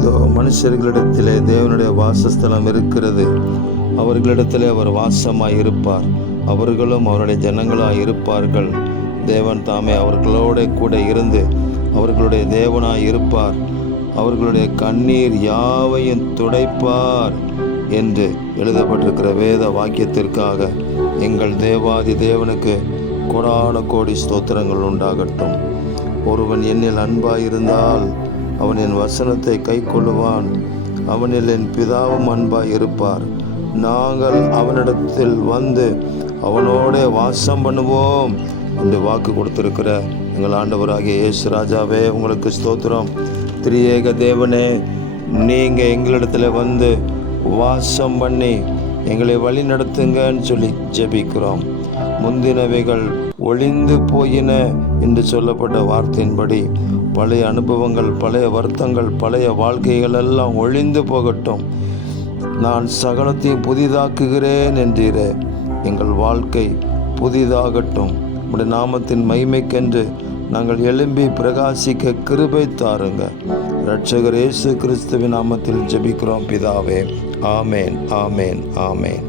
இதோ மனுஷர்களிடத்திலே தேவனுடைய வாசஸ்தலம் இருக்கிறது. அவர்களிடத்திலே அவர் வாசமாய் இருப்பார். அவர்களும் அவருடைய ஜனங்களாய் இருப்பார்கள். தேவன் தாமே அவர்களோட கூட இருந்து அவர்களுடைய தேவனாய் இருப்பார். அவர்களுடைய கண்ணீர் யாவையும் துடைப்பார் என்று எழுதப்பட்டிருக்கிற வேத வாக்கியத்திற்காக எங்கள் தேவாதி தேவனுக்கு கொடான கோடி ஸ்தோத்திரங்கள் உண்டாகட்டும். ஒருவன் என்னில் அன்பாயிருந்தால் அவன் என் வசனத்தை கைக்கொள்ளுவான். அவனில் என் பிதாவும் அன்பாய் இருப்பார். நாங்கள் அவனிடத்தில் வந்து அவனோட வாசம் பண்ணுவோம் என்று வாக்கு கொடுத்திருக்கிற எங்கள் ஆண்டவராகிய இயேசு ராஜாவே, உங்களுக்கு ஸ்தோத்திரம். திரியேக தேவனே, நீங்கள் எங்களிடத்தில் வந்து வாசம் பண்ணி எங்களை வழி நடத்துங்கன்னு சொல்லி ஜெபிக்கிறோம். முந்தினவைகள் ஒளிந்து போயின என்று சொல்லப்பட்ட வார்த்தையின்படி பழைய அனுபவங்கள், பழைய வருத்தங்கள், பழைய வாழ்க்கைகள் எல்லாம் ஒளிந்து போகட்டும். நான் சகலத்தையும் புதிதாக்குகிறேன் என்றீரே, எங்கள் வாழ்க்கை புதிதாகட்டும். உம்முடைய நாமத்தின் மகிமைக்கென்று நாங்கள் எழும்பி பிரகாசிக்க கிருபை தாருங்க. இரட்சகர் இயேசு கிறிஸ்துவின் நாமத்தில் ஜெபிக்கிறோம் பிதாவே. ஆமேன், ஆமேன், ஆமேன்.